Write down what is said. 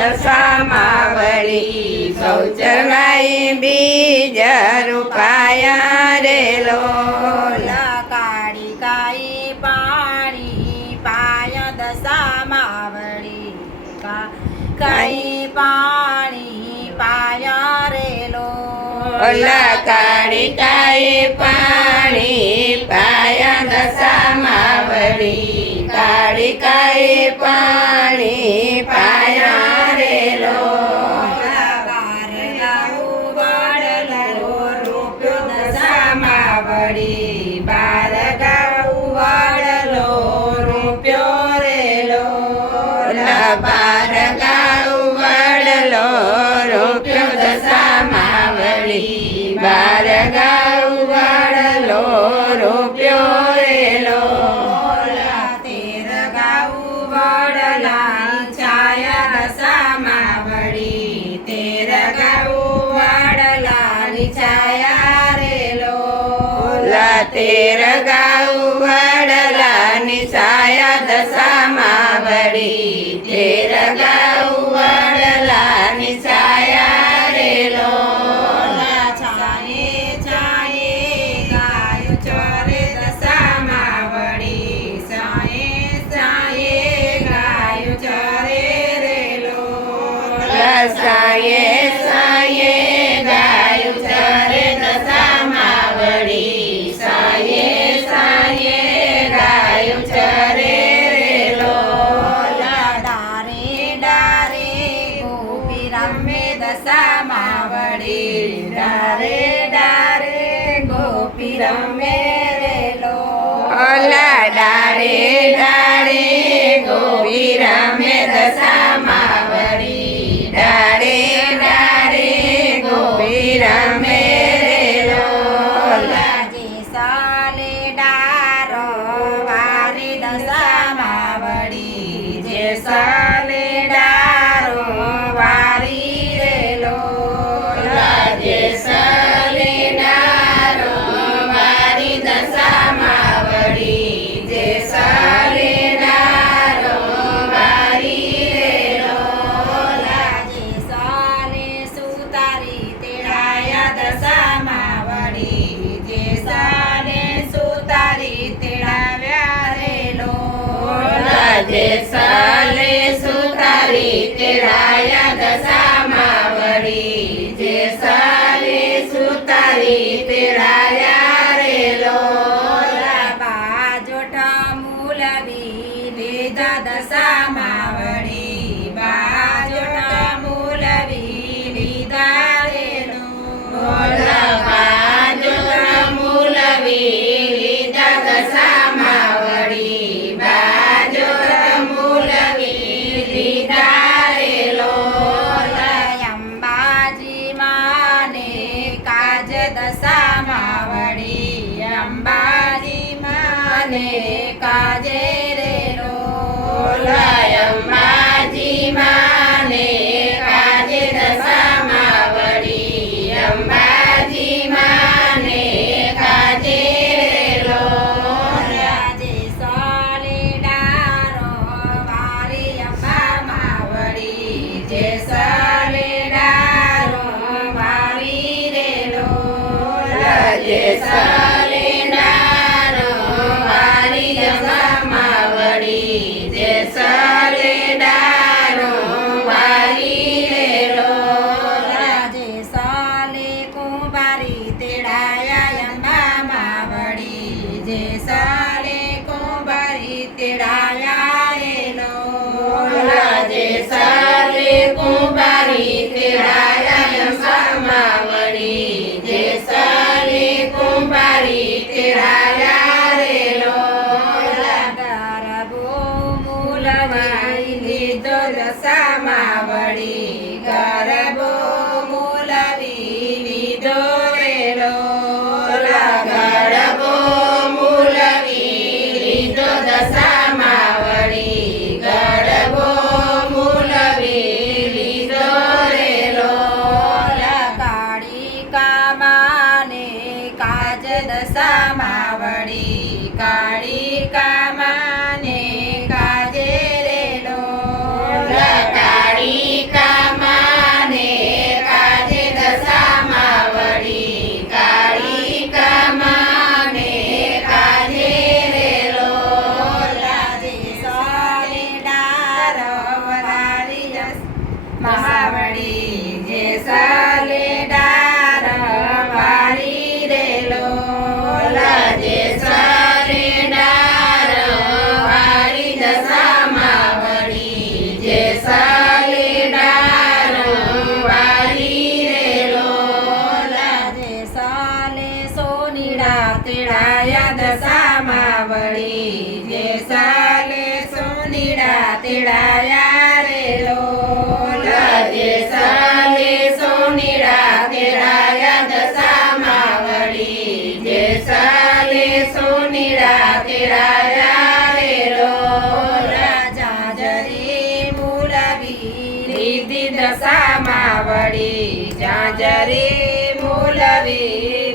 દશામાં વળી શૌચરણાઈ બીજ રૂપાયા રેલો કાળી કાઈ પાણી પાય દશામાં વળી કઈ પાણી પાય રેલો કાળી કાઈ પાણી પાય દશામાં વળી કાળી કાઈ પાણી પાય পারে तेर गाव वडला निसाया दसा मावडी तेर गाव वडला निसा Yes, sir. રસામાં વળી અંબાજી માને કાજે Yesa. માવડી વળી જાજરી મૂલવી.